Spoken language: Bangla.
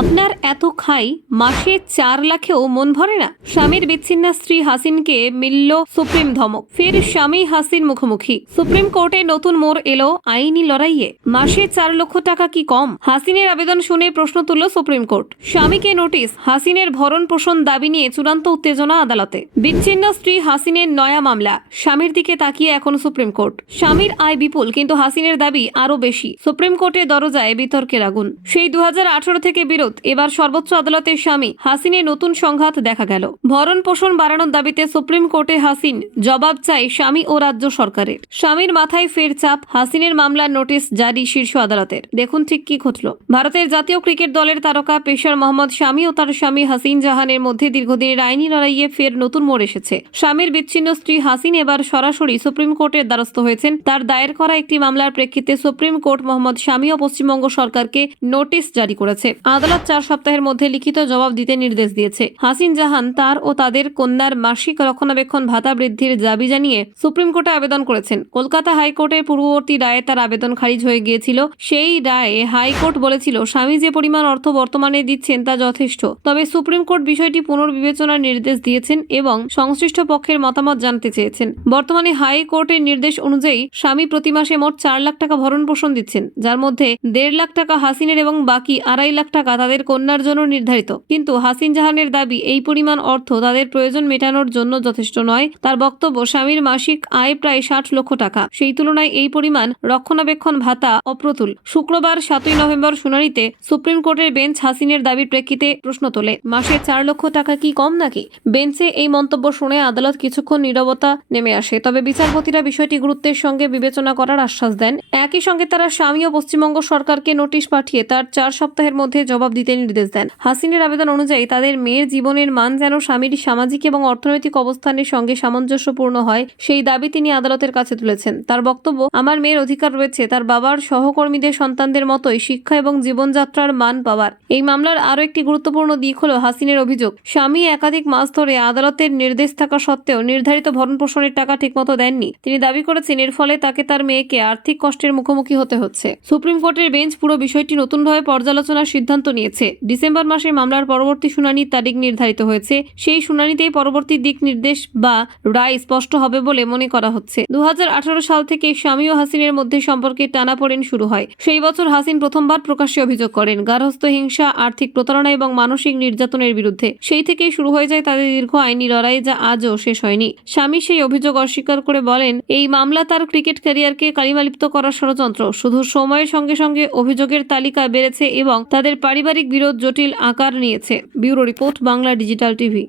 আপনার এত খাই, মাসে চার লাখেও মন ভরে না? স্বামীর বিচ্ছিন্ন স্ত্রী হাসিনকে মিলল সুপ্রিম ধমক। ফের স্বামী হাসিন মুখোমুখি। সুপ্রিম কোর্টে নতুন মোড় এলো আইনি লড়াইয়ে। মাসে চার লক্ষ টাকা কি কম? হাসিনের আবেদন শুনে প্রশ্ন তুলল সুপ্রিম কোর্ট। স্বামীকে নোটিশ, হাসিনের ভরণ পোষণ দাবি নিয়ে চূড়ান্ত উত্তেজনা আদালতে। বিচ্ছিন্ন স্ত্রী হাসিনের নয়া মামলা। স্বামীর দিকে তাকিয়ে এখন সুপ্রিম কোর্ট। স্বামীর আয় বিপুল, কিন্তু হাসিনের দাবি আরও বেশি। সুপ্রিম কোর্টের দরজায় বিতর্কের আগুন। সেই দু হাজার আঠারো থেকে বিরোধ। এবার সর্বোচ্চ আদালতের স্বামী হাসিনের নতুন সংঘাত দেখা গেল। ভরণ পোষণ বাড়ানোর দাবিতে সুপ্রিম কোর্টে হাসিন জবাব চাই স্বামী ও রাজ্য সরকারের। স্বামীর মাথায় ফের চাপ হাসিনের মামলার নোটিশ জারি শীর্ষ আদালতের। দেখুন ঠিক কি ঘটল। ভারতের জাতীয় ক্রিকেট দলের তারকা পেশার মোহাম্মদ স্বামী ও তার স্বামী হাসিন জাহানের মধ্যে দীর্ঘদিনের আইনি লড়াইয়ে ফের নতুন মোড় এসেছে। স্বামীর বিচ্ছিন্ন স্ত্রী হাসিন এবার সরাসরি সুপ্রিম কোর্টের দ্বারস্থ হয়েছেন। তার দায়ের করা একটি মামলার প্রেক্ষিতে সুপ্রিম কোর্ট মোহাম্মদ স্বামী ও পশ্চিমবঙ্গ সরকারকে নোটিশ জারি করেছে। আদালত চার সপ্তাহের মধ্যে লিখিত জবাব দিতে নির্দেশ দিয়েছে। হাসিন জাহান তার ও তাদের কন্যার মাসিক রক্ষণাবেক্ষণ ভাতা বৃদ্ধির দাবি জানিয়ে সুপ্রিম কোর্টে আবেদন করেছেন। কলকাতা হাইকোর্টের পূর্ববর্তী রায়ে তার আবেদন খারিজ হয়ে গিয়েছিল। সেই রায়ে হাইকোর্ট বলেছিল, স্বামী যে পরিমাণ অর্থ বর্তমানে দিচ্ছেন তা যথেষ্ট। তবে সুপ্রিম কোর্ট বিষয়টি পুনর্বিবেচনার নির্দেশ দিয়েছেন এবং সংশ্লিষ্ট পক্ষের মতামত জানতে চেয়েছেন। বর্তমানে হাইকোর্টের নির্দেশ অনুযায়ী স্বামী প্রতি মাসে মোট চার লাখ টাকা ভরণ পোষণ দিচ্ছেন। যার মধ্যে দেড় লাখ টাকা হাসিনের এবং বাকি আড়াই লাখ টাকা তাদের কন্যার জন্য নির্ধারিত। কিন্তু হাসিন জাহানের দাবি, এই পরিমাণ অর্থ তাদের প্রয়োজন মেটানোর জন্য যথেষ্ট নয়। তার বক্তব্য, স্বামীর মাসিক আয় প্রায় ষাট লক্ষ টাকা। সেই তুলনায় এই পরিমাণ রক্ষণাবেক্ষণ ভাতা অপ্রতুল। শুক্রবার সাতই নভেম্বর শুনানিতে সুপ্রিম কোর্টের বেঞ্চ হাসিনের দাবির প্রেক্ষিতে প্রশ্ন তোলে, মাসে চার লক্ষ টাকা কি কম নাকি? বেঞ্চে এই মন্তব্য শুনে আদালত কিছুক্ষণ নীরবতা নেমে আসে। তবে বিচারপতিরা বিষয়টি গুরুত্বের সঙ্গে বিবেচনা করার আশ্বাস দেন। একই সঙ্গে তারা স্বামী ও পশ্চিমবঙ্গ সরকারকে নোটিশ পাঠিয়ে তার চার সপ্তাহের মধ্যে জবাব দিতে নির্দেশ দেন। হাসিনের আবেদন অনুযায়ী তাদের মেয়ের জীবনের মান যেন স্বামীর সামাজিক এবং অর্থনৈতিক অবস্থানের সঙ্গে সামঞ্জস্যপূর্ণ হয়, সেই দাবি তিনি আদালতের কাছে তুলেছেন। তার বক্তব্য, আমার মেয়ের অধিকার রয়েছে, তার বাবার সহকর্মীদের সন্তানদের মতোই শিক্ষা এবং জীবনযাত্রার মান পাওয়ার। এই মামলার আরও একটি গুরুত্বপূর্ণ দিক হল হাসিনের অভিযোগ, স্বামী একাধিক মাস ধরে আদালতের নির্দেশ থাকা সত্ত্বেও নির্ধারিত ভরণ পোষণের টাকা ঠিকমতো দেননি। তিনি দাবি করেছেন, এর ফলে তাকে তার মেয়েকে আর্থিক কষ্টের মুখোমুখি হতে হচ্ছে। সুপ্রিম কোর্টের বেঞ্চ পুরো বিষয়টি নতুনভাবে পর্যালোচনার সিদ্ধান্ত নিয়েছে ডিসেম্বর মাসে মামলার পরবর্তী শুনানির তারিখ নির্ধারিত হয়েছে। সেই শুনানিতেই পরবর্তী দিক নির্দেশ বা রায় স্পষ্ট হবে বলে মনে করা হচ্ছে। দুহাজার আঠারো সাল থেকে স্বামী ও হাসিনের মধ্যে সম্পর্কে টানাপোড়েন শুরু হয়। সেই বছর হাসিন প্রথমবার প্রকাশ্যে অভিযোগ করেন, গার্হস্থ্য, হিংসা, আর্থিক প্রতারণা এবং মানসিক নির্যাতনের বিরুদ্ধে। সেই থেকেই শুরু হয়ে যায় তাদের দীর্ঘ আইনি লড়াই যা আজও শেষ হয়নি। স্বামী সেই অভিযোগ অস্বীকার করে বলেন, এই মামলা তার ক্রিকেট ক্যারিয়ারকে কালিমালিপ্ত করার ষড়যন্ত্র। শুধু সময়ের সঙ্গে সঙ্গে অভিযোগের তালিকা বেড়েছে এবং তাদের পারিবারিক বিরোধ জটিল আকার নিয়েছে। Bureau report Bangla digital TV.